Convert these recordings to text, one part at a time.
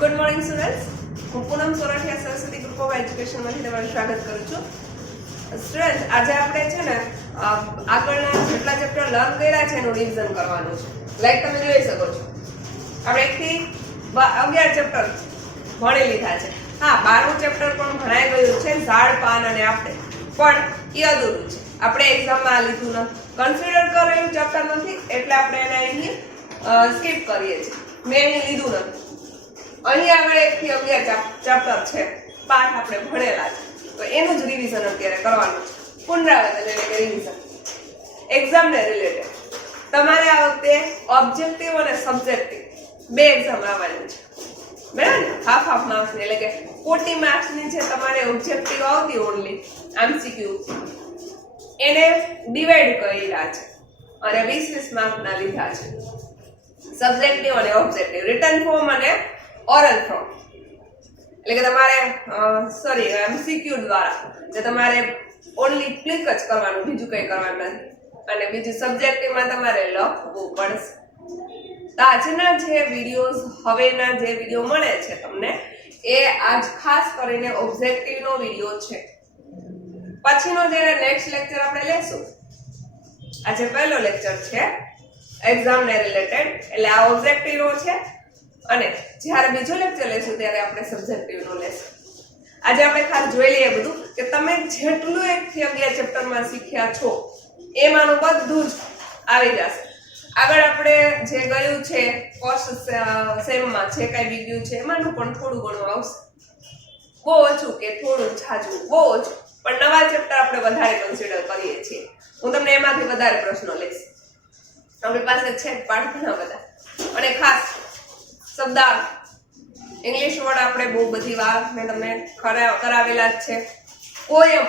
Good morning students, હું પૂનમ Sorathiya Saraswati group of એજ્યુકેશનમાંથી તમારું સ્વાગત કરું છું. સ્ટુડન્ટ્સ, આજે આપણે છે ને આગળના જેટલા ચેપ્ટર લર્ન કર્યા છે એનું રિવિઝન કરવાનું છે. લાઈક તમે જોઈ શકો છો, આપણે 1 થી 11 ચેપ્ટર ભણી લીધા છે. હા, 12મું ચેપ્ટર પણ ભણાઈ ગયું છે, ઝાડ પાન અને આપણે, પણ એ અધૂરું છે. આપણે એક્ઝામમાં લીધું નથી, કન્સિડર કરેલું ચેપ્ટર નથી, એટલે આપણે એને અહીં સ્કીપ કરીએ છીએ. મેં અહીં લીધું નથી. અહીં આગળ 1 થી 11 ચેપ્ટર છે, પાઠ આપણે ભણેલા છે, તો એનું જ રિવિઝન અત્યારે કરવાનું છે. પુનરાવર્તન એટલે કે રિવિઝન. એક્ઝામને રિલેટેડ તમારે આ વખતે ઓબ્જેક્ટિવ અને સબ્જેક્ટિવ બે એક્ઝામ આવવાની છે, બરાબર ને? હાફ માર્ક્સની, એટલે કે 40 માર્ક્સની છે તમારે ઓબ્જેક્ટિવ આવતી ઓનલી MCQ, એને ડિવાઈડ કર્યા છે અને 20-20 માર્કના લીધા છે. સબ્જેક્ટિવ અને ઓબ્જેક્ટિવ, રિટન ફોર્મ અને ઓરલ ફોર્મ, એટલે કે તમારે MCQ દ્વારા જે તમારે ઓનલી ક્લિક જ કરવાનું, બીજું કંઈ કરવાનું નથી. અને બીજું સબ્જેક્ટિવમાં તમારે લખવું પડશે. તો આજના જે વિડીયોઝ, હવેના જે વિડીયો મળે છે તમને, એ આજ ખાસ કરીને ઓબ્જેક્ટિવનો વિડીયો છે. પછીનો જ્યારે નેક્સ્ટ લેક્ચર આપણે લેશું, આજે પહેલો લેક્ચર છે એક્ઝામને રિલેટેડ, એટલે આ ઓબ્જેક્ટિવનો છે. અને જ્યારે બીજો લેક્ચર લેશું ત્યારે આપણે સબ્જેક્ટિવનો લેશું. આજે આપણે ખાસ જોઈ લઈએ બધું કે તમે જેટલું 1 થી 11 ચેપ્ટરમાં શીખ્યા છો એમાંનું બધું જ આવી જશે. આગળ આપણે જે ગયું છે ફર્સ્ટ સેમમાં જે કાંઈ બી ગયું છે એમાંનું પણ થોડું ઘણું આવશે. બહુ ઓછું કે થોડું ઝાઝું, બહુ ઓછું, પણ નવા ચેપ્ટર આપણે વધારે કન્સિડર કરીએ છીએ. હું તમને એમાંથી વધારે પ્રશ્નો લઈશ. આપણી પાસે છે પાઠ ઘણા બધા. અને ખાસ શબ્દાર્થ, ઇંગ્લિશ વર્ડ આપણે બહુ બધી વાર મેં તમને કરાવેલા જ છે. પોયમ,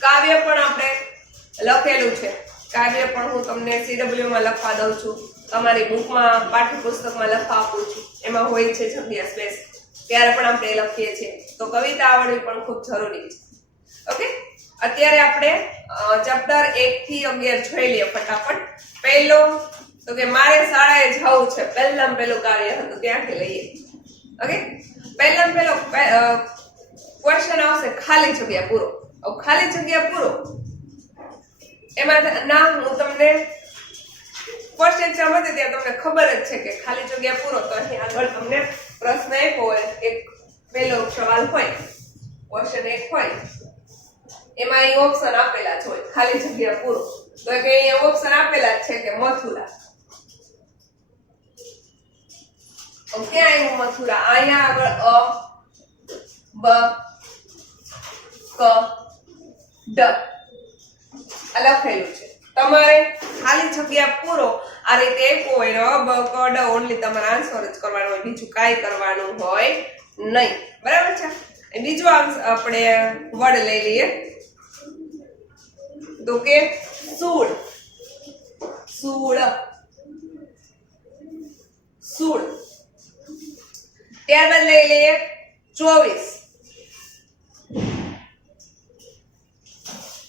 કાવ્ય પણ આપણે લખેલું છે. કાવ્ય પણ હું તમને CW માં લખવા દઉં છું, તમારી બુકમાં પાઠ્યપુસ્તકમાં લખવા આપું છું. એમાં હોય છે જગ્યા સ્પેસ, ત્યારે પણ આપણે લખીએ છીએ. તો કવિતા આવડવી પણ ખૂબ જરૂરી છે. ઓકે, અત્યારે આપણે ચેપ્ટર 1 થી 11 જોઈ લઈએ ફટાફટ. પહેલો તો કે મારે શાળાએ જવું છે, પહેલામાં પહેલું કાર્ય હતું, ત્યાંથી લઈએ. ઓકે, પહેલામાં પહેલો ક્વેશ્ચન આવશે ખાલી જગ્યા પૂરો. ખાલી જગ્યા પૂરો એમાં ના, હું તમને ફર્સ્ટ એક્ઝામ હતી ત્યાં તમને ખબર જ છે કે ખાલી જગ્યા પૂરો, તો અહીં આગળ તમને પ્રશ્ન આપ્યો હોય, એક પહેલો સવાલ હોય, ક્વેશ્ચન 1 હોય, એમાં અહીં ઓપ્શન આપેલા જ હોય ખાલી જગ્યા પૂરો. તો કે અહીંયા ઓપ્શન આપેલા જ છે કે મથુરા. ક્યાં આવ્યું મથુરા? અહીંયા આગળ અ, બ, ક, ડ લખેલું છે. તમારે ખાલી જગ્યા પૂરો આ રીતે આપ્યો હોય, અ, બ, ક, ડ ઓનલી તમારે આન્સર જ કરવાનો હોય, બીજું કાંઈ કરવાનું હોય નહીં. બરાબર છે? બીજો આપણે વર્ડ લઈ લઈએ તો કે સૂળ. સૂળ, સૂળ. ત્યારબાદ લઈ લઈએ 24.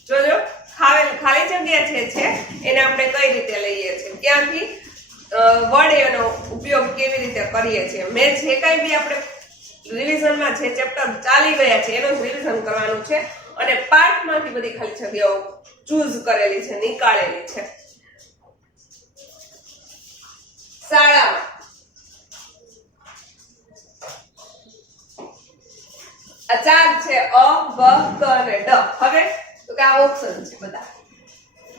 જોજો, ખાલી જગ્યા છે એને આપણે કઈ રીતે લઈએ છીએ, ક્યાંથી વર્ડ એનો ઉપયોગ કેવી રીતે કરીએ છીએ. મેં જે કાંઈ બી આપણે રિવિઝનમાં જે ચેપ્ટર ચાલી ગયા છે એનું રિવિઝન કરવાનું છે. અને પાઠમાંથી બધી ખાલી જગ્યાઓ ચૂઝ કરેલી છે, નીકાળેલી છે. શાળામાં આ 4 છે, અ, બ, ક અને ડ. હવે તો કે આ ઓપ્શન છે બધા.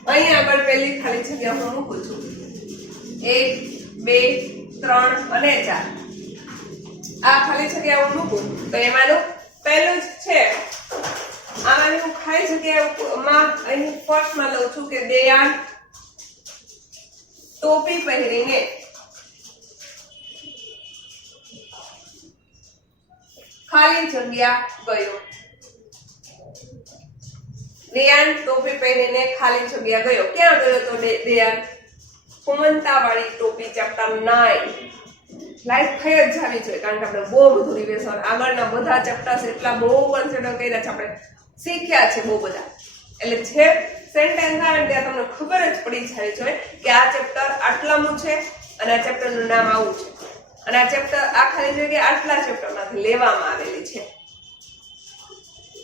અહીં આગળ પહેલી ખાલી જગ્યા હું મૂકું છું, 1, 2, 3 અને 4. આ ખાલી જગ્યા હું મૂકું તો એમાંનું પહેલું જ છે. આમાંની હું ખાલી જગ્યામાં અહીં ફર્સ્ટમાં લઉં છું કે દયાળ ટોપી પહેરીને ખાલી જગ્યા ગયો. દયાન ટોપી પહેરીને ખાલી જગ્યા ગયો. ક્યાં ગયો તો દયાન? કુમંતાવાળી ટોપી, ચેપ્ટર 9. લાઈક થઈ જ જાવી જોઈએ, કારણ કે આપણે બહુ બધું રિવિઝન, આગળના બધા ચેપ્ટર્સ એટલા બહુ કન્સિડર કર્યા છે, આપણે શીખ્યા છે બહુ બધા. એટલે જે સેન્ટેન્સ આવે ત્યાં તમને ખબર જ પડી જાય છે કે આ ચેપ્ટર આટલામું છે અને આ ચેપ્ટરનું નામ આવું છે. અને આ ચેપ્ટર આખાની જગ્યાએ આટલા ચેપ્ટરમાંથી લેવામાં આવેલી છે.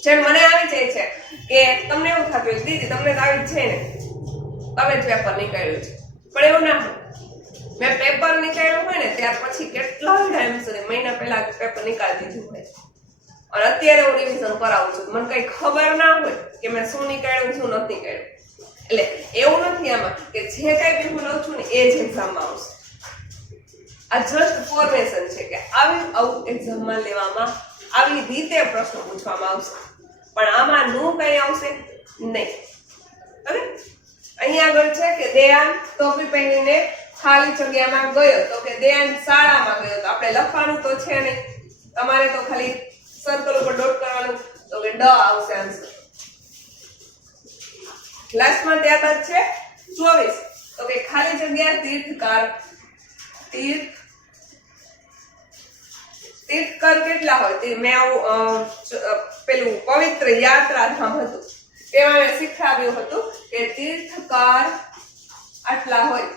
જેમ મને આવી જાય છે કે તમને એવું થતું હોય દીદી તમને તો આવી જ છે ને, હવે જ પેપર નીકળ્યું છે, પણ એવું ના હોય. મેં પેપર નીકળ્યું હોય ને ત્યાર પછી કેટલા ટાઈમ સુધી મહિના પહેલા પેપર નીકાળી દીધું હોય અને અત્યારે હું રિવિઝન કરાવું છું. મને કઈ ખબર ના હોય કે મેં શું નીકાળ્યું શું નથી નીકાળ્યું. એટલે એવું નથી આમાં કે જે કઈ બી હું લઉં છું ને એ જ એક્ઝામમાં આવશે. આ જસ્ટ ફોર્મેશન છે કે આવું એક્ઝામમાં લેવામાં આવી રીતે પ્રશ્નો પૂછવામાં આવશે, પણ આમાં નું કઈ આવશે નહીં. ઓકે, અહીંયા આગળ છે કે દેયાન ટોપી પહેરીને ખાલી જગ્યામાં ગયો, તો કે દેયાન શાળામાં ગયો. તો આપણે લખવાનું તો છે નહીં, તમારે તો ખાલી સર્કલ ઉપર ડોટ કરવાનું, તો કે ડ આવશે આન્સર. લાસ્ટમાં ત્યારબાદ છે 24, તો કે ખાલી જગ્યા તીર્થકાર. તીર્થકાર કેટલા હોય? મેં આવું પેલું પવિત્ર યાત્રાધામ હતું તેમાં મેં શીખવાડ્યું હતું કે તીર્થકાર આટલા હોય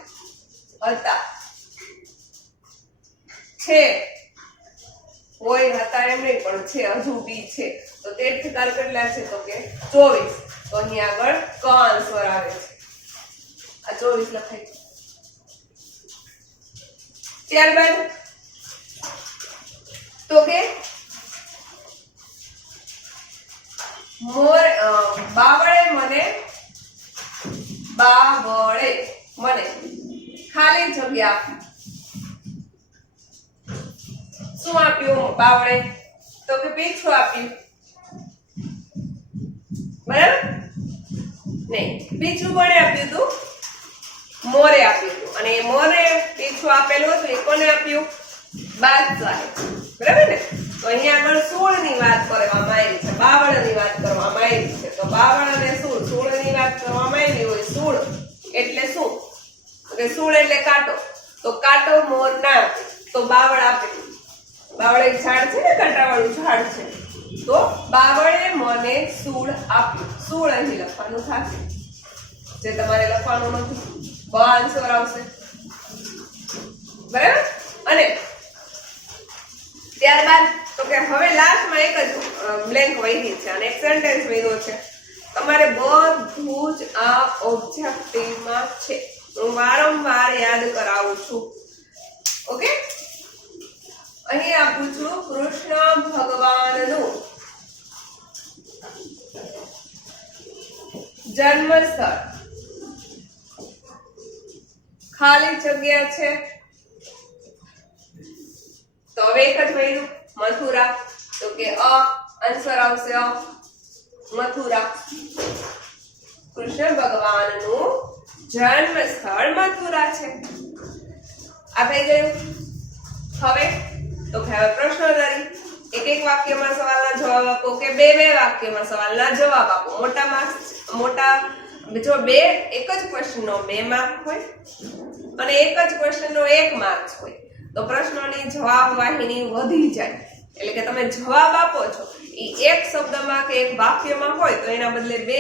હતા. છે હોય હતા એમ નહીં, પણ છે હજુ બી છે. તો તીર્થકાર કેટલા છે? તો કે 24. તો અહીંયા આગળ ક આન્સર આવે છે. આ 24 લખાય છે. ત્યારબાદ તો કે બાવળે મને ખાલી જગ્યા શું આપ્યું? બાવળે તો કે પીછું આપ્યું, બરાબર? નહીં, પીછું કોને આપ્યું હતું? મોરે આપ્યું હતું. અને એ મોરે પીછું આપેલું હતું એ કોને આપ્યું? બાદશાહે, બરાબર ને? તો અહીંયા આગળ 16 ની વાત કરવામાં આવી છે, 52 ની વાત કરવામાં આવી છે. તો 52 અને 16 ની વાત કરવામાં આવી હોય, 16 એટલે શું? કે 16 એટલે કાંટો. તો કાંટો મોર ના તો બાવળ આપેલું. બાવળ એક ઝાડ છે ને, કાંટાવાળું ઝાડ છે. તો બાવળે મને 16 આપ્યું. 16 અહીં લખવાનું થશે, જે તમારે લખવાનું નથી. બ આન્સર આવશે, બરાબર? અને ત્યારબાદ તો કે હવે લાસ્ટમાં એક જ બ્લેન્ક વહી છે અને એક સેન્ટેન્સ વધ્યો છે. તમારે બધું જ આ ઓબ્જેક્ટિવમાં છે, હું વારંવાર યાદ કરાવું છું. ઓકે, અહીં આપું છું કૃષ્ણ ભગવાનનું જન્મ સ્થળ. ખાલી જગ્યા છે, તો હવે એક જ વધ્યું મથુરા. તો કે આન્સર આવશે મથુરા. કૃષ્ણ ભગવાનનું જન્મ સ્થળ મથુરા છે. આ થઈ ગયું. હવે તો હવે પ્રશ્નોત્તરી. એક વાક્યમાં સવાલના જવાબ આપો કે બે વાક્યમાં સવાલના જવાબ આપો. જો એક જ ક્વેશ્ચનનો 2 માર્ક હોય અને એક જ ક્વેશ્ચનનો 1 માર્ક હોય તો પ્રશ્નોની જવાબ વાહિની વધી જાય. એટલે કે તમે જવાબ આપો છો એ એક શબ્દમાં કે એક વાક્યમાં હોય તો એના બદલે 2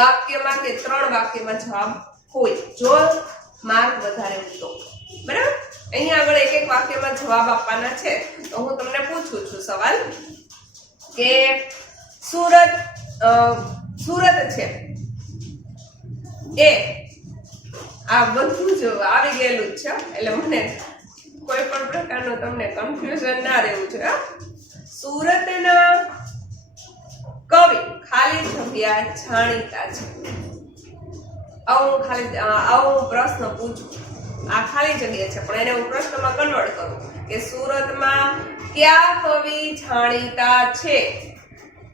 વાક્યમાં કે 3 વાક્યમાં જવાબ હોય, જો માર્ક વધારે તો. બરાબર? અહીંયા આગળ એક વાક્યમાં જવાબ આપવાના છે. તો હું તમને પૂછું છું સવાલ કે સુરત છે એ આ બધું જ આવી ગયેલું જ છે, એટલે મને કોઈ પણ પ્રકારનું તમને કન્ફ્યુઝન ના રહેવું છે. સુરતના કવિ ખાલી જગ્યા જાણીતા છે. આવો પ્રશ્ન પૂછું. આ ખાલી જગ્યા છે પણ એને હું પ્રશ્નમાં કન્વર્ટ કરું કે સુરતમાં કયા કવિ જાણીતા છે?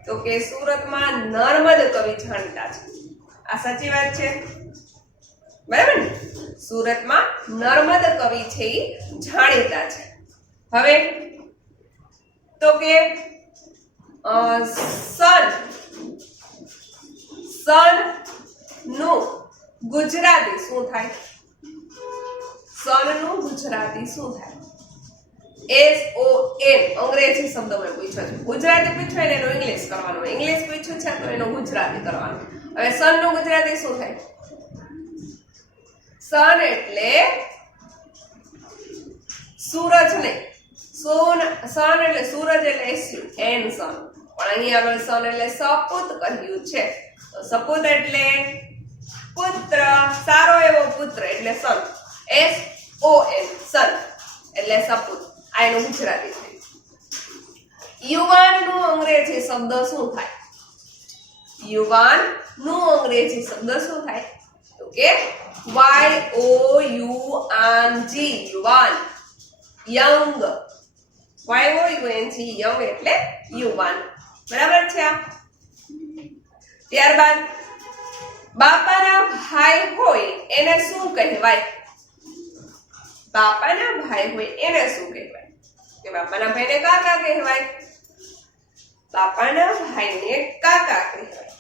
તો કે સુરતમાં નર્મદ કવિ જાણીતા છે. આ સાચી વાત છે, બરાબર ને? સુરતમાં નર્મદ કવિ છે એ જાણીતા છે. હવે તો કે સન નું ગુજરાતી શું થાય? સન નું ગુજરાતી શું થાય? SON અંગ્રેજી શબ્દ મેં પૂછ્યો છે. ગુજરાતી પૂછ્યો એટલે એનું ઇંગ્લિશ કરવાનું, ઇંગ્લિશ પૂછ્યું છે તો એનું ગુજરાતી કરવાનું. હવે સન નું ગુજરાતી શું થાય? સન એટલે સૂરજ નહીં, સન એટલે સૂરજ એટલે SUN સન, પણ અહીંયા આગળ સન એટલે સપૂત કહ્યું છે. તો સપૂત એટલે પુત્ર, સારો એવો પુત્ર એટલે સન, SON સન એટલે સપૂત. આ એનું ગુજરાતી છે. યુવાનનું અંગ્રેજી શબ્દ શું થાય? યુવાનનું અંગ્રેજી શબ્દ શું થાય? તો કે YOUNG, યુવાન, યંગ, YOUNG યંગ એટલે યુવાન. બરાબર છે આ? ત્યારબાદ બાપાના ભાઈ હોય એને શું કહેવાય? બાપાના ભાઈ હોય એને શું કહેવાય? કે બાપાના ભાઈને કાકા કહેવાય. બાપાના ભાઈને કાકા કહેવાય.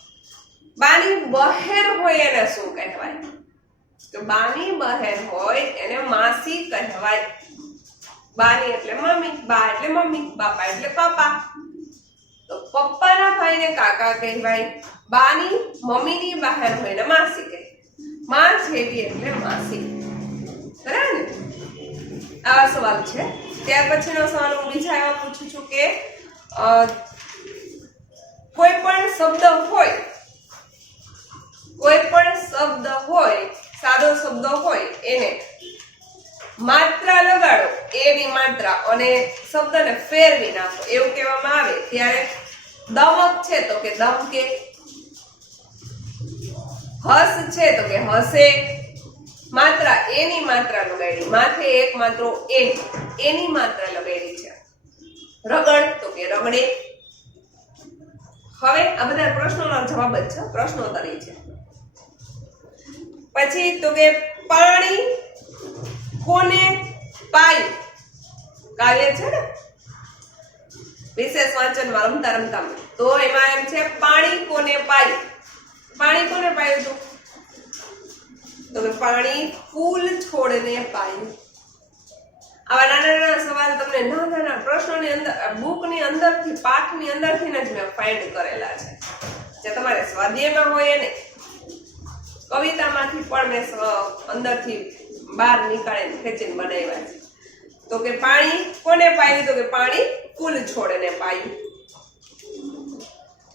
બાની બહેન હોય એને શું કહેવાય? તો બાની બહેન હોય એને માસી કહેવાય. બાની એટલે મમ્મી, બા એટલે મમ્મી, બાપા એટલે પાપા. તો પપ્પાના ભાઈને કાકા કહેવાય. બાની મમ્મીની બહેન હોય ને માસી કહેવાય. માં જેવી એટલે માસી. બરાબર ને? આ સવાલ છે. ત્યાર પછીનો સવાલ હું બીજા એવા પૂછું છું કે કોઈ પણ શબ્દ હોય, સાદો શબ્દ હોય એને માત્રા લગાડો, એની માત્રા, અને શબ્દને ફેરવી નાખો એવું કહેવામાં આવે ત્યારે દમક છે તો કે દમકે, હસ છે તો કે હસે. માત્રા એની માત્રા લગાડી, માથે એક માટો એની માત્રા લગાડી છે. રગડ તો કે રગડે. હવે આ બધા પ્રશ્નોના જવાબ જ છે, પ્રશ્નોત્તરી છે. પછી તો કે પાણી કોને પાયું? કાવ્ય છે ને વિશેષ વાંચનમાં રમતા રમતા, તો એમાં એમ છે પાણી કોને પાયું. પાણી કોને પાયું હતું? તો કે પાણી ફૂલ છોડને પાયું. આવા નાના નાના સવાલ તમને નાના પ્રશ્નોની અંદર, બુકની અંદરથી, પાઠની અંદરથી જ મેં ફાઇન્ડ કરેલા છે, જે તમારે સ્વાધ્યાયમાં હોય એને કવિતામાંથી પણ મેં અંદરથી બહાર નીકાળીને ખેંચીને બનાવ્યા છે. તો કે પાણી કોને પાયું? તો કે પાણી ફૂલ છોડને પાયું.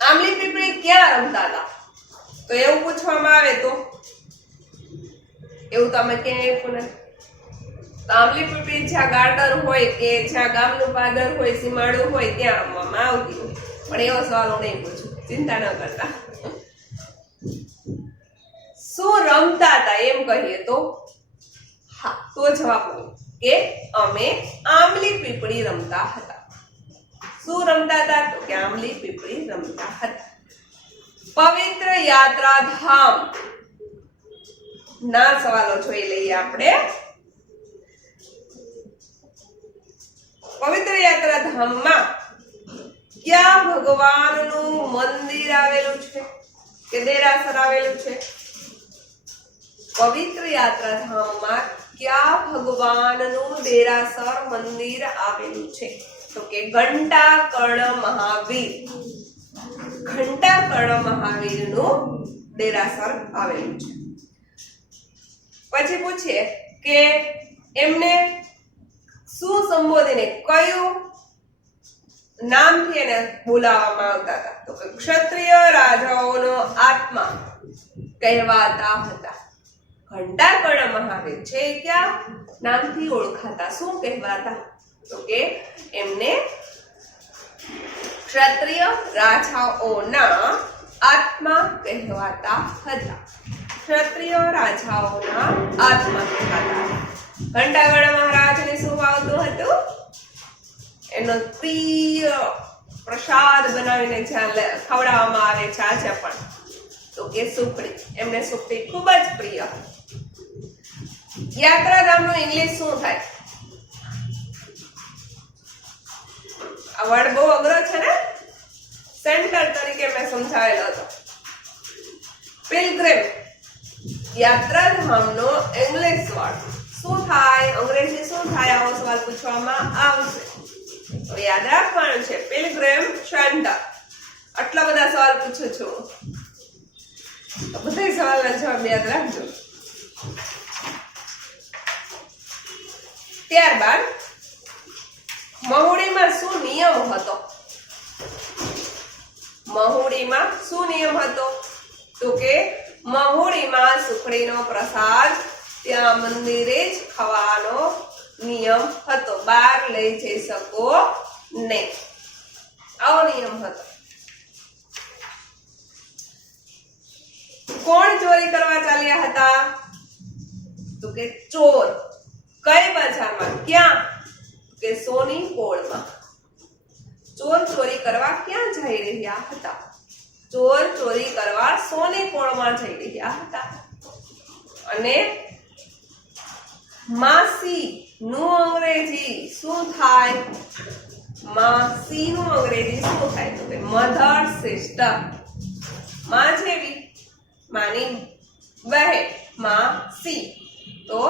આંબલી પીપળી ક્યાં રમતા હતા? તો એવું પૂછવામાં આવે તો એવું તમે ક્યાંય આપ્યું નથી. આંબલી પીપળી જ્યાં ગાર્ડન હોય કે જ્યાં ગામનું પાદર હોય, સીમાડું હોય ત્યાં રમવામાં આવતી હોય. પણ એવો સવાલ હું નહીં પૂછું, ચિંતા ન કરતા. શું રમતા હતા એમ કહીએ તો હા, તો જવાબ હોય કે અમે આંબલી પીપળી રમતા હતા. શું રમતા હતા? તો કે આંબલી પીપળી રમતા હતા. પવિત્ર યાત્રાધામ ના સવાલો જોઈ લઈએ આપણે. પવિત્ર યાત્રાધામમાં ક્યાં ભગવાનનું મંદિર આવેલું છે કે દેરાસર આવેલું છે? પવિત્ર યાત્રાધામમાં ક્યાં ભગવાનનું દેરાસર મંદિર આવેલું છે? તો કે ઘંટાકર્ણ મહાવીર. ઘંટાકર્ણ મહાવીરનું દેરાસર આવેલું છે. પછી પૂછીએ કે એમને શું સંબોધીને, કયું નામથી એને બોલાવવામાં આવતા હતા? તો કે ક્ષત્રિય રાજાઓનો આત્મા કહેવાતા હતા. ઘંટાકર્ણ મહાવીર છે ક્યાં નામથી ઓળખાતા? શું કહેવાતા? તો કે એમને ક્ષત્રિય રાજાઓના આત્મા કહેવાતા હતા. ક્ષત્રિય રાજાઓના આત્મા કહેવાતા હતા. ઘંટાકર્ણ મહારાજને શું આવતું હતું? એનો પ્રિય પ્રસાદ બનાવીને જ્યાં ખવડાવવામાં આવે છે આજે પણ, તો કે સુખડી. એમને સુખડી ખૂબ જ પ્રિય. યાત્રાધામનું ઇંગ્લિશ શું થાય? આ વર્ડ બહુ અઘરો છે ને, સેન્ટર તરીકે મેં સમજાવેલો હતો. પિલગ્રીમ. યાત્રાધામનો ઇંગ્લિશ વર્ડ શું થાય? અંગ્રેજી શું થાય? આવો સવાલ પૂછવામાં આવશે તો યાદ રાખવાનું છે પિલગ્રીમ સેન્ટર. આટલા બધા સવાલ પૂછું છું તો બધા સવાલના જવાબ યાદ રાખજો. ત્યારબાદ મહુડીમાં શું નિયમ હતો? મહુડીમાં શું નિયમ હતો? તો કે મહુડીમાં સુખડીનો પ્રસાદ ત્યાં મંદિરે જ ખાવાનો નિયમ હતો, બહાર લઈ જઈ શકો નહીં, આવો નિયમ હતો. કોણ ચોરી કરવા ચાલ્યા હતા? તો કે ચોર. કઈ બજારમાં? ક્યાં? કે સોની પોળમાં. ચોર ચોરી કરવા ક્યાં જઈ રહ્યા હતા? ચોર ચોરી કરવા સોની પોળમાં જઈ રહ્યા હતા. અને માસી નું અંગ્રેજી શું થાય? માસી નું અંગ્રેજી શું થાય? તો કે મધર સિસ્ટર. માં જેવી, માની બહેન, માસી, તો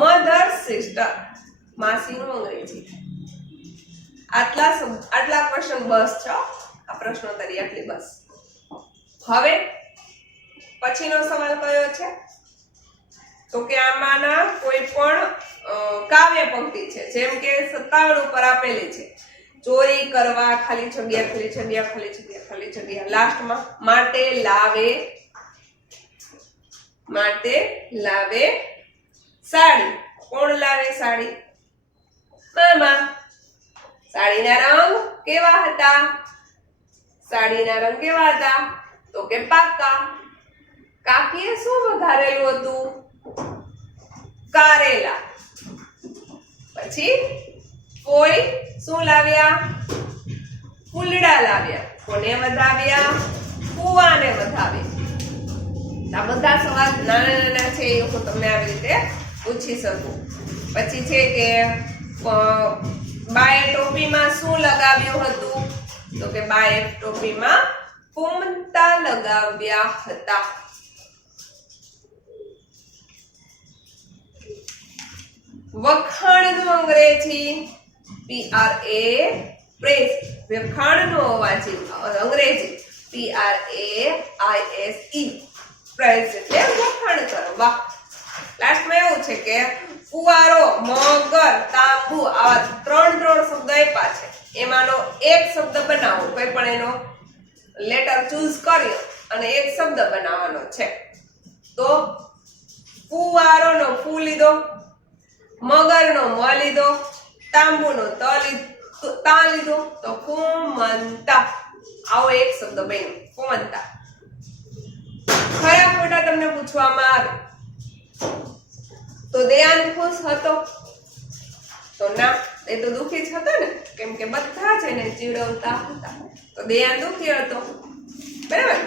મધર સિસ્ટર, માસી નું અંગ્રેજી થાય. આટલા ક્વેશ્ચન બસ છે. આ પ્રશ્નોત્તરી આટલી બસ. હવે પછીનો સવાલ કયો છે? તો કે આમાંના કોઈ પણ કાવ્ય પંક્તિ છે, જેમ કે 57 ઉપર આપેલી છે. ચોરી કરવા ખાલી જગ્યા ખાલી જગ્યા ખાલી જગ્યા ખાલી જગ્યા, લાસ્ટમાં માટે લાવે સાડી. કોણ લાવે સાડી? મામા. સાડીના રંગ કેવા હતા? સાડીના રંગ કેવા હતા? તો કે પાકા. કાકીએ શું વઘારેલું હતું? કારેલા. પછી કોઈ શું લાવ્યા? ફૂલડા લાવ્યા. કોને વધાવ્યા? કુવાને વધાવ્યા. આ બધા સવાલ નાના નાના છે, એ હું તમને આવી રીતે પૂછી શકું. પછી છે કે બાએ ટોપીમાં શું લગાવ્યું હતું? તો કે બાએ ટોપીમાં કુમતા લગાવ્યા હતા. વખાણનું અંગ્રેજી PRA પ્રેસ. વખાણનું અંગ્રેજી PRAISE પ્રેસ એટલે વખાણ કરવા. લાસ્ટમાં એવું છે કે ફુવારો, મગર, તાંબુ, આવા ત્રણ શબ્દ આપ્યા છે. એમાંનો એક શબ્દ બનાવો, કોઈ પણ એનો લેટર ચૂઝ કર્યો અને એક શબ્દ બનાવવાનો છે. તો ફુવારોનો ફૂ લીધો, મગરનો મ લીધો, તાંબુનો તા લીધો, તો કુમંતા. આવો એક શબ્દ બન્યો, કુમંતા. ખરા ખોટા તમને પૂછવામાં આવે તો દયાન ખુશ હતો? તો ના, એ તો દુઃખી જ હતો ને, કેમ કે બધા જ એને ચીડવતા હતા. તો દયાન દુઃખી હતો, બરાબર.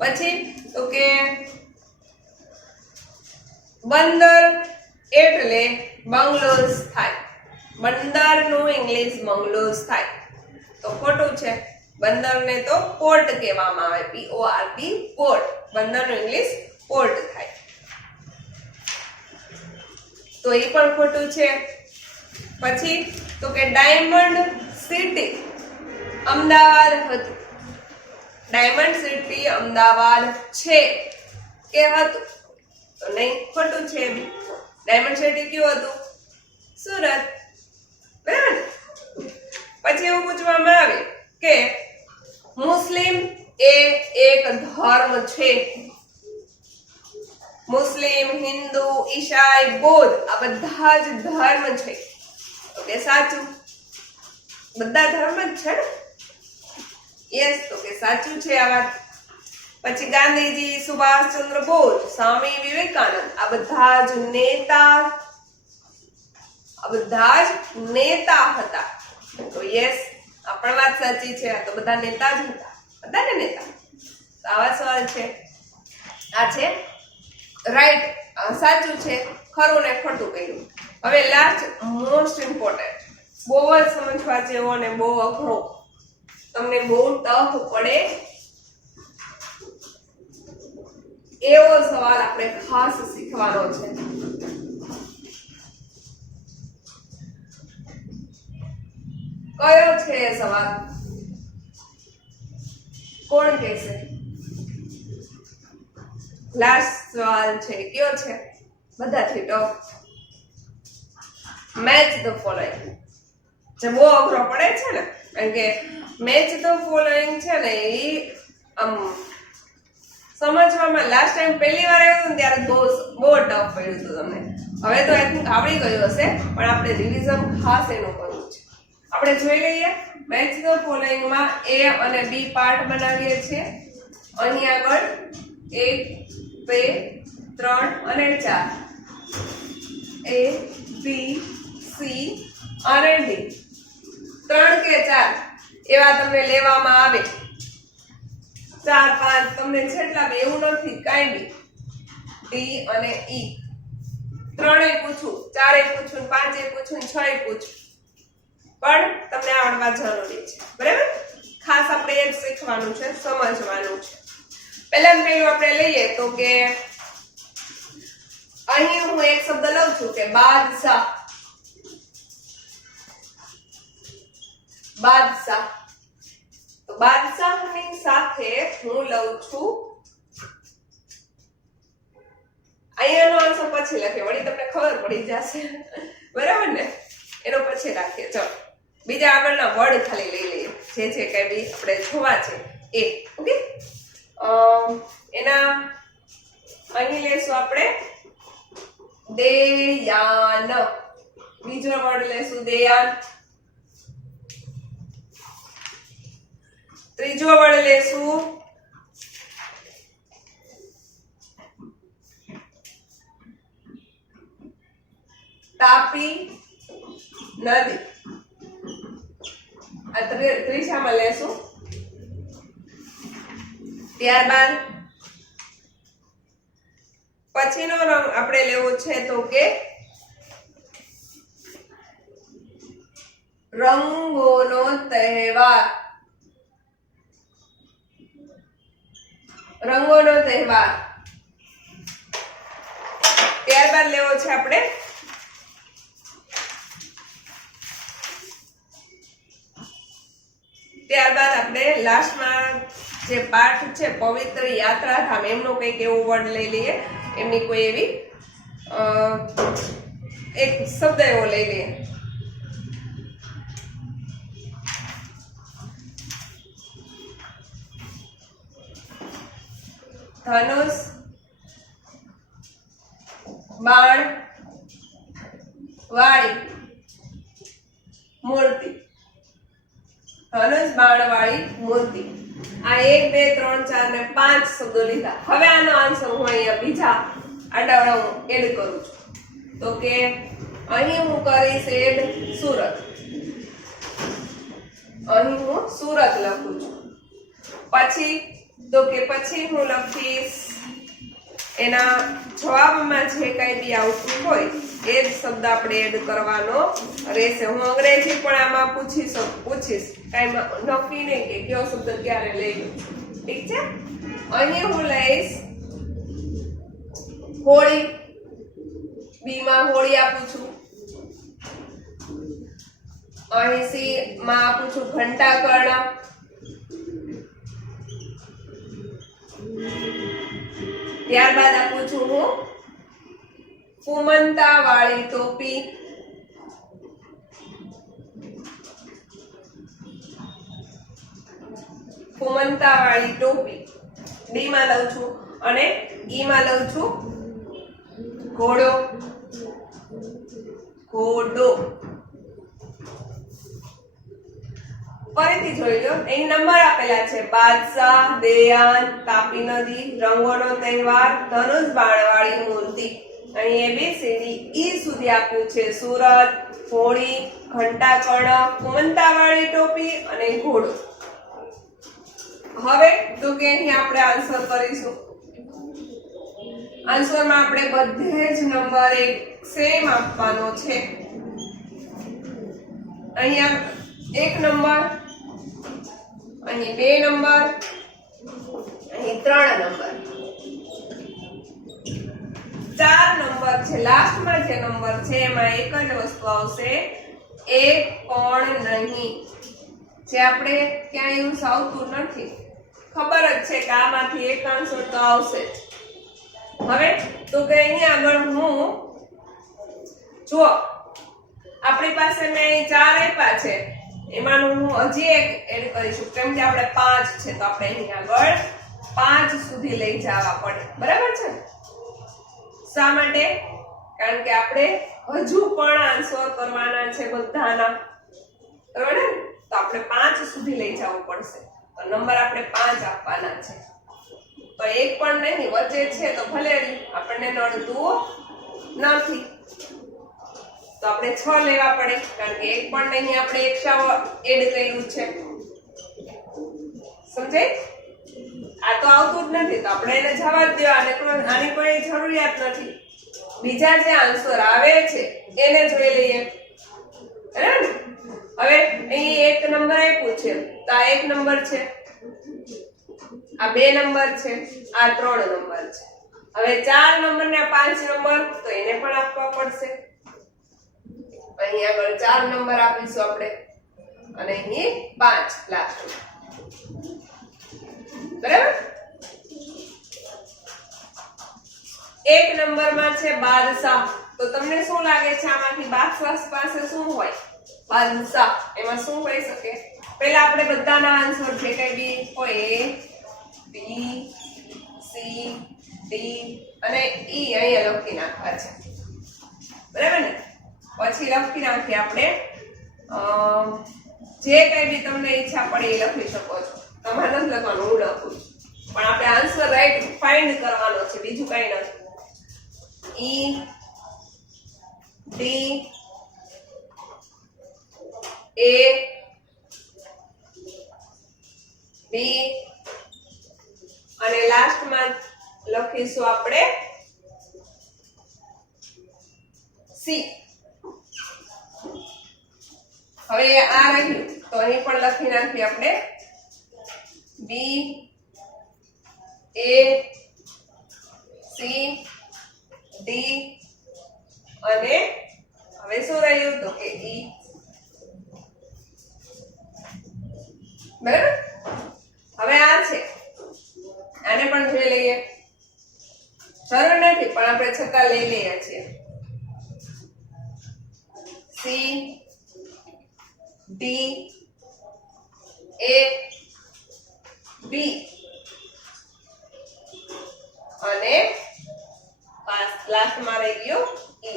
પછી તો કે બંદર એટલે બંગલોઝ થાય. બંદરનું ઇંગ્લિશ બંગલોઝ થાય, તો ખોટું છે. બંદરને તો પોર્ટ કહેવામાં આવે, PORT, પોર્ટ. બંદરનું ઇંગ્લિશ પોર્ટ થાય, તો એ પણ ખોટું છે. પછી તો કે ડાયમંડ સિટી અમદાવાદ હતું. ડાયમંડ સિટી અમદાવાદ છે કે હતું? તો નહીં, ખોટું છે. ડાયમંડ સિટી કયું હતું? સુરત, બરાબર. પછી એવું પૂછવામાં આવે કે મુસ્લિમ એ એક ધર્મ છે. મુસ્લિમ, હિન્દુ, ઈસાઈ, બૌદ્ધ આ બધા જ ધર્મ છે. તો કે સાચું. બધા ધર્મ જ છે ને? યસ, તો કે સાચું છે આ વાત. પછી ગાંધીજી, સુભાષચંદ્ર બોઝ, સ્વામી વિવેકાનંદ આ બધા જ નેતા હતા. તો યસ, આ પણ વાત સાચી છે. આ તો બધા નેતા જ હતા, બધા ને નેતા. તો આવા સવાલ છે. આ છે રાઈટ, સાચું છે. ખરું ને ખોટું કહ્યું. હવે લાસ્ટ મોસ્ટ ઇમ્પોર્ટન્ટ, બહુ જ સમજવા જેવો ને બહુ અઘરો, તમને બહુ ટફ પડે એવો સવાલ આપણે ખાસ શીખવાનો છે. કયો છે એ સવાલ? કોણ કહેશે? લાસ્ટ સવાલ છે, કયો છે? બધાથી ટફ. Match the following. જે બહુ અઘરો પડે છે ને, કારણ કે મેચ ધ ફોલોઈંગ છે ને એ આમ સમજવામાં લાસ્ટ ટાઈમ પહેલી વાર આવ્યું ને ત્યારે બહુ ટફ પડ્યું હતું તમને. હવે તો આઈ થિંક આવડી ગયું હશે, પણ આપણે રિવિઝન ખાસ એનું કરવું છે. આપણે જોઈ લઈએ મેચ ધ ફોલોઈંગમાં એ અને બી પાર્ટ બનાવીએ છીએ. અહીં આગળ 1 2 3 અને 4 A B C અને D 3 કે 4 એવા તમને લેવામાં આવે. 4 5 તમને જેટલા બે એવું નથી, કાંઈ બી D અને E 3 પૂછું, 4 પૂછું, 5 પૂછું, 6 પૂછું, પણ તમને આવડવા જરૂરી છે. બરાબર, ખાસ આપણે એ શીખવાનું છે, સમજવાનું છે. પહેલા પહેલું આપણે લઈએ તો કે અહીં હું એક શબ્દ લઉં છું કે બાદશાહ. બાદશાહ, તો બાદશાહની સાથે હું લઉં છું, અહીંયાનો આન્સર પછી લખીએ, વળી તમને ખબર પડી જશે. બરાબર ને, એનો પછી રાખીએ. ચલો બીજા આગળના વર્ડ ખાલી લઈ લઈએ, જે છે કઈ બી આપણે જોવા છે એ. ઓકે, એના અહીં લેશું આપણે દેયાન. બીજો વર્ડ લેશું દેયાન. ત્રીજો વર્ડ લેશું તાપી નદી. આ ત્રીજામાં લેશું. ત્યારબાદ પછીનો રંગ આપણે લેવો છે તો કે રંગોનો તહેવાર. રંગોનો તહેવાર. ત્યારબાદ લેવો છે આપણે લાસ્ટમાં જે પાઠ છે પવિત્ર યાત્રાધામ, એમનો કંઈક એવો વર્ડ લઈ લઈએ, એમની કોઈ એવી એક શબ્દ એવો લઈ લઈએ. ધનુષ, બાણ વાળી મૂર્તિ. ધનુષ બાણ વાળી મૂર્તિ. આ 1 2 3 4 ને 5 શબ્દો લીધા. હવે આનો આન્સર હું અહીંયા બીજા આડાવડા એડ કરું છું. તો કે અહીં હું કરીશ એડ સુરત. અહીં હું સુરત લખું છું. પછી તો કે પછી હું લખીશ એના જવાબમાં જે કઈ બી આવતું હોય એ જ શબ્દ આપણે એડ કરવાનો રહેશે. હું અંગ્રેજી પણ આમાં પૂછીશ, કઈ નક્કી નહીં કે કયો શબ્દ ક્યારે લઈ લો. ઠીક છે, અહીં હું લઈશ હોળી. બી માં હોળી આપું છું. અહીં સી માં આપું છું ઘંટાકર્ણ. ત્યારબાદ આપું છું હું ફુમંતા વાળી ટોપી. ફુમંતા વાળી ટોપી ડી માં લઉં છું. અને ઈ માં લઉં છું ઘોડો. ઘોડો. ફરીથી જોઈ લો, અહીં નંબર આપેલા છે બાદશાહ, દેયાન, તાપી નદી, રંગોનો તહેવાર, ધનુષ બાણવાળી મૂર્તિ. અહીં ABCD E સુધી આપ્યું છે સુરત, હોળી, ઘંટાકર્ણ, ફુમંતાવાળી ટોપી અને ઘોડો. હવે તો કે અહીં આપણે આન્સર કરીશું. આન્સરમાં આપણે બધે જ નંબર એક સેમ આપવાનો છે. અહીંયા 1 નંબર, અહીં 2 નંબર, અહીં 3 નંબર, 4 નંબર છે. લાસ્ટમાં જે નંબર છે એમાં એક જ વસ્તુ આવશે, એક પણ નહીં, જે આપણે ક્યાંય યુઝ આવતું નથી. ખબર જ છે કે આમાંથી એક આન્સર તો આવશે જ. હવે તો કે અહીંયા આગળ હું જો આપણી પાસે મેં અહીં 4 આપ્યા છે, એમાંનું હું હજી એક એડ કરીશું. કેમ કે આપણે 5 છે તો આપણે અહીં આગળ 5 સુધી લઈ જવા પડે. બરાબર છે? શા માટે? કારણ કે આપણે હજુ પણ આન્સર કરવાના છે બધાના. બરાબર ને? તો આપણે 5 સુધી લઈ જવું પડશે. તો નંબર આપણે 5 આપવાના છે. તો એક પણ નહીં, વચ્ચે છે તો ભલે આપણને નડતું નથી. તો આપણે 6 લેવા પડે, કારણ કે એક પણ નહીં, આપણે એક્સ્ટ્રા એડ કર્યું છે. સમજાય? આ તો આવતું જ નથી તો આપણે એને જવા જ દેવા, આની કોઈ જરૂરિયાત નથી. બીજા જે આન્સર આવે છે એને જોઈ લઈએ. બરાબર? હવે અહીં એક નંબર આપ્યું છે તો આ 1 નંબર છે, આ 2 નંબર છે, આ 3 નંબર છે. હવે 4 નંબર ને 5 નંબર તો એને પણ આપવા પડશે. અહીં આગળ 4 નંબર આપીશું આપણે અને અહીં 5 લાસ્ટ. બરાબર? 1 નંબરમાં છે બાદશાહ. તો તમને શું લાગે છે આમાંથી બાદશાહ પાસે શું હોય? બાદશાહ એમાં શું હોઈ શકે? પહેલા આપણે બધાના આન્સર જે કઈ બી હોય A B C D અને E અહીંયા લખી નાખવા છે. બરાબર ને? પછી લખી નાખીએ આપણે જે કઈ બી તમને ઈચ્છા પડે એ લખી શકો છો. તમારે નથી લખવાનું, હું લખું છું. પણ આપણે આન્સર રાઈટ ફાઇન્ડ કરવાનો છે, બીજું કઈ નથી. E D A B અને લાસ્ટમાં લખીશું આપણે C. હવે આ રહ્યું તો અહીં પણ લખી નાખીએ આપણે B A C D અને હવે શું રહ્યું તો કે E. બરાબર? હવે આ છે, આને પણ જોઈ લઈએ. જરૂર નથી પણ આપણે છતાં લઈ લઈએ છીએ. C D A B અને લાસ્ટમાં રહી ગયો E.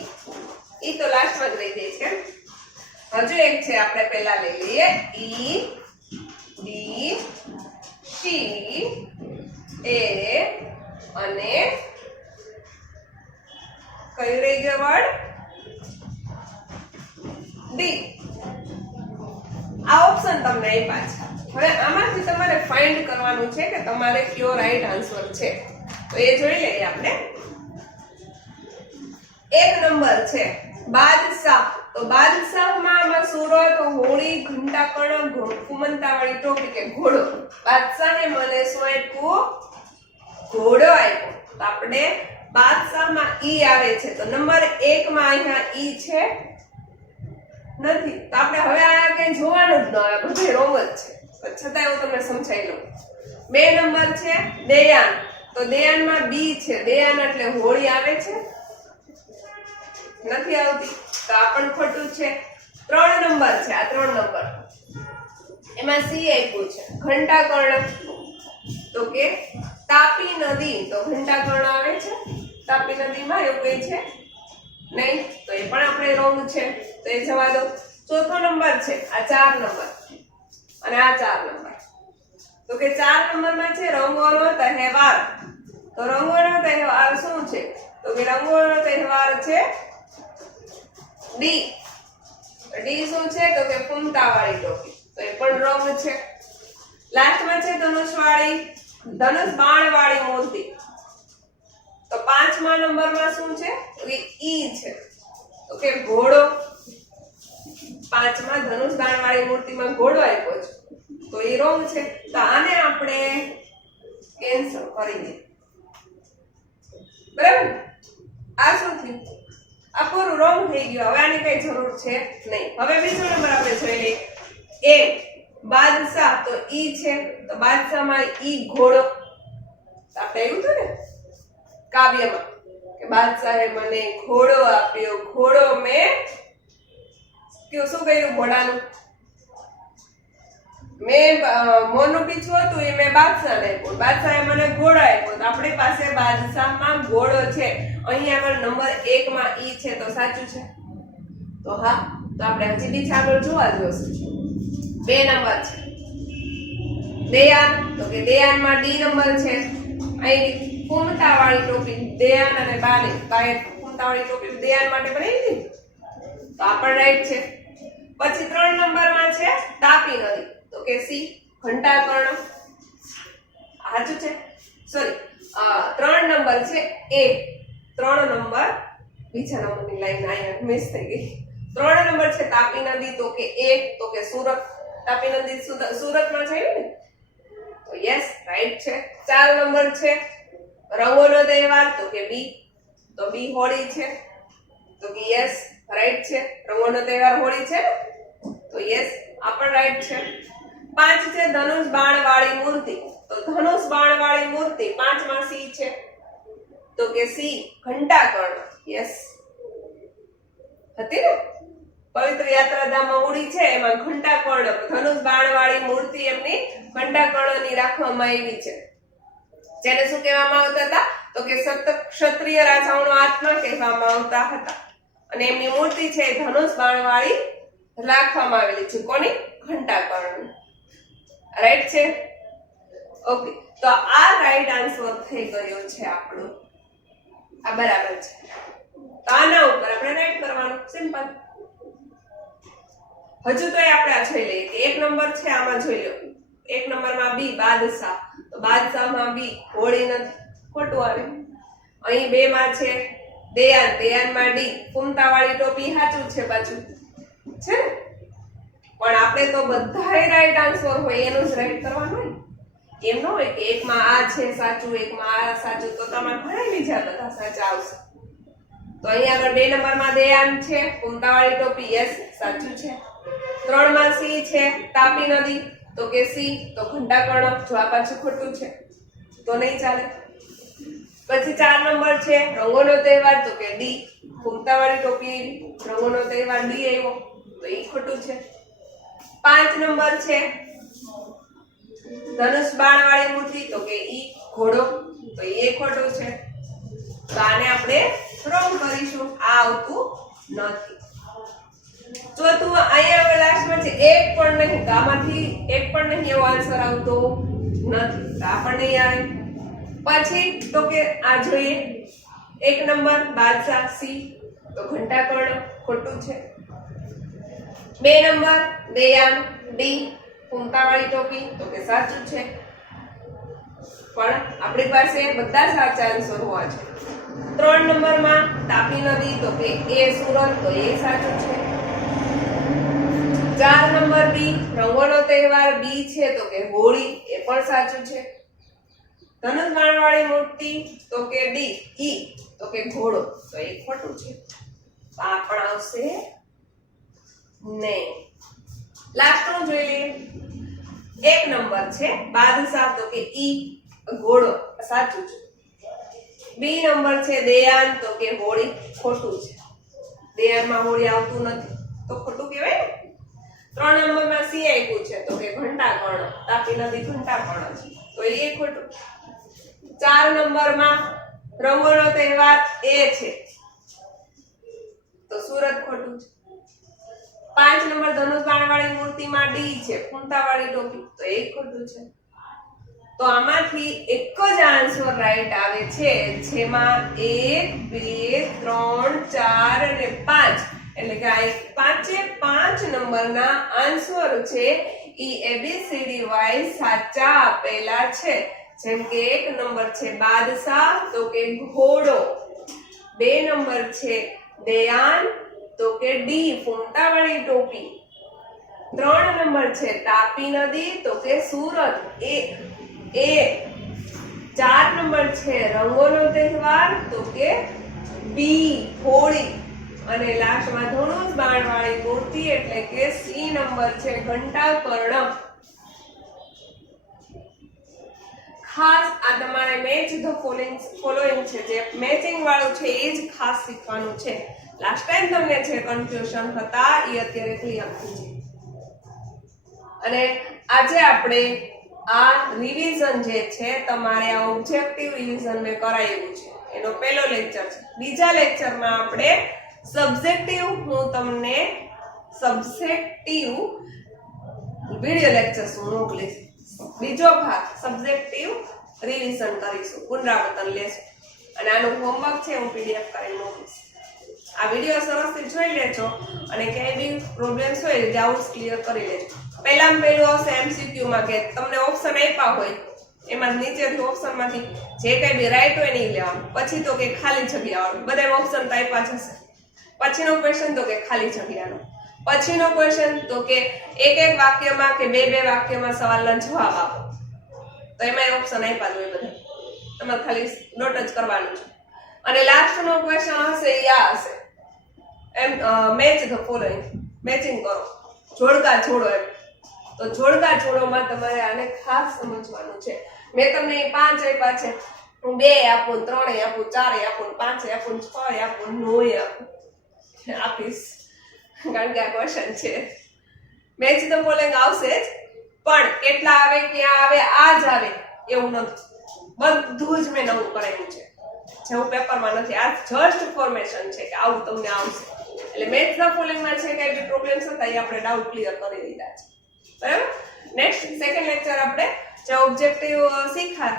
E તો લાસ્ટમાં જ રહી જાય છે. હજુ એક છે, આપણે પહેલા લઈ લઈએ E D C A અને કયું રહી ગયો વર્ડ? D. આ ઓપ્શન તમને આપ્યા છે. હવે આમાંથી તમારે ફાઇન્ડ કરવાનું છે કે તમારે કયો રાઈટ આન્સર છે. તો એ જોઈ લઈએ આપણે. 1 નંબર છે બાદશાહ. તો બાદશાહમાં આમાં સુરત, હોળી, ઘંટાકર્ણ, કુમંતાવાળી ટોપી કે ઘોડો. બાદશાહે મને શું આપ્યું? ઘોડો આપ્યો. તો આપણે બાદશાહમાં ઈ આવે છે તો નંબર 1 માં અહીંયા ઈ છે નથી. તો આપણે હવે આ કઈ જોવાનું જ ન આવે, બધું રોંગ જ છે. છતાં એવું તમને સમજાઈ લઉં. 2 નંબર છે દયાન. તો દયાનમાં બી છે. દયાન એટલે હોળી આવે છે? નથી આવતી તો આ પણ ખોટું છે. 3 નંબર છે, આ 3 નંબર એમાં સી આપ્યું છે ઘંટાકર્ણ. તો કે તાપી નદી. તો ઘંટાકર્ણ આવે છે તાપી નદીમાં? એવું કઈ છે નહીં, તો એ પણ આપણે રોંગ છે, તો એ જવા દો. 4થો નંબર છે આ 4 નંબર અને આ 4 નંબર. તો કે 4 નંબરમાં છે રંગોનો તહેવાર. તો રંગોનો તહેવાર શું છે? તો કે રંગોનો તહેવાર છે ડી. ડી શું છે? તો કે ફૂમતાવાળી ટોપી. તો એ પણ રોંગ છે. લાસ્ટમાં છે ધનુષવાળી, ધનુષ બાણવાળી મૂર્તિ. તો 5મા નંબરમાં શું છે? તો કે ઈ છે. તો કે ઘોડો. 5માં ધનુષ બાણવાળી મૂર્તિમાં ઘોડો આપ્યો છે તો એ રોંગ છે. તો આને આપણે કેન્સલ કરી દઈએ. બરાબર? આ શું થયું? આ પૂરું રોંગ થઈ ગયું. હવે આની કઈ જરૂર છે નહીં. હવે બીજો નંબર આપણે જોઈ લઈએ. એ બાદશાહ. તો ઈ છે તો બાદશાહમાં ઈ ઘોડો. આપણે એવું હતું ને કાવ્યમાં કે બાદશાહે મને ઘોડો આપ્યો, ઘોડો મેં કે શું કર્યું ઘોડાનું? મેં મોરનું પીછું હતું એ મેં બાદશાહને આપ્યું, બાદશાહે મને ઘોડો આપ્યો. તો આપણી પાસે બાદશાહમાં ઘોડો છે. અહીં આગળ નંબર 1 માં ઈ છે તો સાચું છે. તો હા, તો આપણે હજી બીજ આગળ જોવા જોઈશું. 2 નંબર છે દેયાન, તો કે દેયાનમાં ડી નંબર છે. અહીં કુમતાવાળી ટોપી દેયાન અને બાને, બાએ કુમતાવાળી ટોપી દેયાન માટે બનાવી દીધી, તો આ પણ રાઈટ છે. પછી 3 નંબરમાં છે તાપી નદી, તો કે સી ઘંટાકર્ણ, સાચું છે. સોરી, 3 નંબર છે એ, 3 નંબર બીજા નંબરની લાઈન અહીંયા મિસ થઈ ગઈ. 3 નંબર છે તાપી નદી, તો કે એ, તો કે સુરત. તાપી નદી સુરતમાં છે ને, તો યસ રાઈટ છે. 4 નંબર છે રંગોનો તહેવાર, તો કે બી, તો બી હોળી છે, તો કે યસ રાઈટ છે. રંગોનો તહેવાર હોળી છે, તો યસ આ પણ રાઈટ છે. 5 છે ધનુષ બાણ વાળી મૂર્તિ, તો ધનુષ બાણ વાળી મૂર્તિ 5 માં સી છે, તો કે સી ઘંટાકર્ણ, યસ હતી ને. પવિત્ર યાત્રાધામમાં ઉડી છે એમાં ઘંટાકર્ણ ધનુષ બાણ વાળી મૂર્તિ એમની ઘંટાકર્ણની રાખવામાં આવી છે. જેને શું કહેવામાં આવતા હતા? તો કે સપ્ત ક્ષત્રિય રાજાઓનો આત્મા કહેવામાં આવતા હતા. અને એમની મૂર્તિ છે ધનુષ બાણ વાળી રાખવામાં આવેલી છે. કોની? ઘંટાકર્ણ. રાઈટ છે. ઓકે, તો આ રાઈટ આન્સર થઈ ગયો છે આપણો. આ બરાબર છે. તો આના ઉપર આપણે રાઈટ કરવાનું, સિમ્પલ. હજુ તો આપણે આ જોઈ લઈએ કે 1 નંબર છે, આમાં જોઈ લો 1 નંબરમાં બી બાદશાહ, તો બાદશાહમાં બી હોળી નથી, ખોટું આવે. અહીં 2 માં છે દેયાન, દેયાનમાં ડી કુમતાવાળી ટોપી સાચું છે પાછું છે ને. પણ આપણે તો બધાય રાઈટ આન્સર હોય એનું જ રાઈટ કરવાનું હોય. એમ ન હોય કે એકમાં આ છે સાચું, એકમાં આ સાચું, તો તમારે ઘણા બીજા બધા સાચા આવશે. તો અહીંયા આગળ 2 નંબરમાં દેયાન છે, કુમતાવાળી ટોપી, યસ સાચું છે. 3 માં સી છે તાપી નદી, તો કે સી, તો ઘંટાકર્ણ, જો આ પાછું ખોટું છે તો નહીં ચાલે. પછી 4 નંબર છે રંગોનો તહેવાર, તો કે ડી કુમતાવાળી ટોપી, રંગોનો તહેવાર ડી આવ્યો, તો એ ખોટું છે. 5 નંબર છે ધનુષ બાણ વાળી મૂર્તિ, તો કે ઈ ઘોડો, તો એ ખોટું છે. તો આને આપણે રોંગ કરીશું, આ આવતું નથી. ચોથું અહીંયા લાસ્ટમાં છે એક પણ નહીં, તો આમાંથી એક પણ નહીં એવો આન્સર આવતો નથી, તો આ પણ નહીં આવે. પછી તો કે આ જોઈએ 1 નંબર બાદશાહ સી, તો ઘંટાકર્ણ ખોટું છે. 2 નંબર દેયાન ડી કુમતાવાળી ટોપી, તો કે સાચું છે. પણ આપણી પાસે બધા સાચા આન્સર હોવા છે. 3 નંબરમાં તાપી નદી, તો કે એ સુરત, તો એ સાચું છે. 4 નંબર બી રંગોનો તહેવાર બી છે, તો કે હોળી, એ પણ સાચું છે. ધનુષ બાણ વાળી મૂર્તિ, તો કે ડી ઈ, તો કે ઘોડો, તો એ ખોટું છે. આ પણ આવશે નહીં. લાસ્ટ નું જોઈ લઈએ. 1 નંબર છે બાદશાહ, તો કે ઈ ઘોડો, સાચું છે. બી નંબર છે દેયાન, તો કે હોળી, ખોટું છે. દેયાનમાં હોળી આવતું નથી, તો ખોટું કહેવાય ને. 3 નંબરમાં સી આપ્યું છે, તો કે ઘંટાકર્ણ, તાપી નદી ઘંટાકર્ણ છે, તો એ ખોટું. 4 નંબરમાં રંગોનો તહેવાર એ છે, તો સુરત ખોટું છે. 5 નંબર ધનુષ બાણ વાળી મૂર્તિમાં ડી છે કુમતાવાળી ટોપી, તો એ ખોટું છે. તો આમાંથી એક જ આન્સર રાઈટ આવે છે, જેમાં 1 2 3 4 અને 5, એટલે કે આ 5 નંબરના આન્સર છે ઈ એબીસીડી વાઇઝ સાચા આપેલા છે. જેમ કે 1 નંબર છે બાદશાહ, તો કે ઘોડો. 2 નંબર છે દેયાન, તો કે ડી ફૂમતાવાળી ટોપી. 3 નંબર છે તાપી નદી, તો કે સુરત, એ. 4 નંબર છે રંગોનો તહેવાર, તો કે બી હોળી. અને લાસ્ટમાં ધનુષ બાણ વાળી મૂર્તિ, એટલે કે સી નંબર છે ઘંટાકર્ણ. ખાસ આ તમારે મેચ ધ ફોલોઈંગ છે, જે મેચિંગ વાળું છે એ જ ખાસ શીખવાનું છે. લાસ્ટ ટાઈમ તમને જે કન્ફ્યુઝન હતા એ અત્યારે ક્લિયર થઈ જાય. અને આજે આપણે આ રિવિઝન જે છે તમારે આ ઓબ્જેક્ટિવ રિવિઝન મેં કરાવ્યું છે એનો પહેલો લેક્ચર છે. બીજા લેક્ચરમાં આપણે સબ્જેક્ટિવ હું તમને સબ્જેક્ટિવ વિડિયો લેક્ચર્સ મોકલીશ. બીજો ભાગ સબ્જેક્ટિવ રિવિઝન કરીશું, પુનરાવર્તન લેશું. અને આનું હોમવર્ક છે હું પીડીએફ કરીને મોકલીશ. આ વિડિયો સરસથી જોઈ લેજો અને ક્યાંય બી પ્રોબ્લેમ્સ હોય ડાઉટ્સ ક્લિયર કરી લેજો. પહેલામાં પહેલું આવશે એમસીક્યુ માં કે તમને ઓપ્શન આપ્યા હોય એમાં નીચેથી ઓપ્શનમાંથી જે કંઈ બી રાઈટ હોય નહીં લેવાનું. પછી તો કે ખાલી જગ્યા વાળું, બધા ઓપ્શન તો આપ્યા જશે. પછીનો ક્વેશ્ચન તો કે ખાલી જગ્યાનો. પછીનો ક્વેશ્ચન તો કે એક એક વાક્યમાં કે બે બે વાક્યમાં સવાલના જવાબ આપો. તો એમાં ઓપ્શન આપ્યા જ હોય બધા, તમારે ખાલી નોટ જ કરવાનું છે. અને લાસ્ટનો ક્વેશ્ચન હશે એ આ હશે, એમ મેચ ધ ફોલોઈંગ, મેચિંગ કરો, જોડકા જોડો એમ. તો જોડકા જોડોમાં તમારે આને ખાસ સમજવાનું છે. મેં તમને 5 આપ્યા છે, હું 2 આપું, 3 આપું, 4 આપું, 5 આપું, 6 આપું, 9 આપું, આપીશ, કારણ કે આ ક્વેશ્ચન છે. મેચ ધ ફોલોઈંગ આવશે જ, પણ કેટલા આવે, ક્યાં આવે, આ જ આવે એવું નથી. બધું જ મેં નવું કરાવ્યું છે, જેવું પેપરમાં નથી. આ જસ્ટ ફોર્મેશન છે કે આવું તમને આવશે. એટલે મેચ ધ ફોલોઈંગમાં છે કઈ બી પ્રોબ્લેમ્સ હતા એ આપણે ડાઉટ ક્લિયર કરી દીધા છે. બરાબર. નેક્સ્ટ સેકન્ડ લેક્ચર આપણે જે ઓબ્જેક્ટિવ શીખા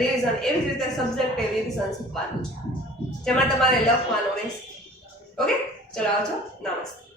રિવિઝન, એવી જ રીતે સબ્જેક્ટિવ રિવિઝન શીખવાનું છે, જેમાં તમારે લખવાનું રહેશે. ઓકે, ચલો આવજો. નમસ્તે.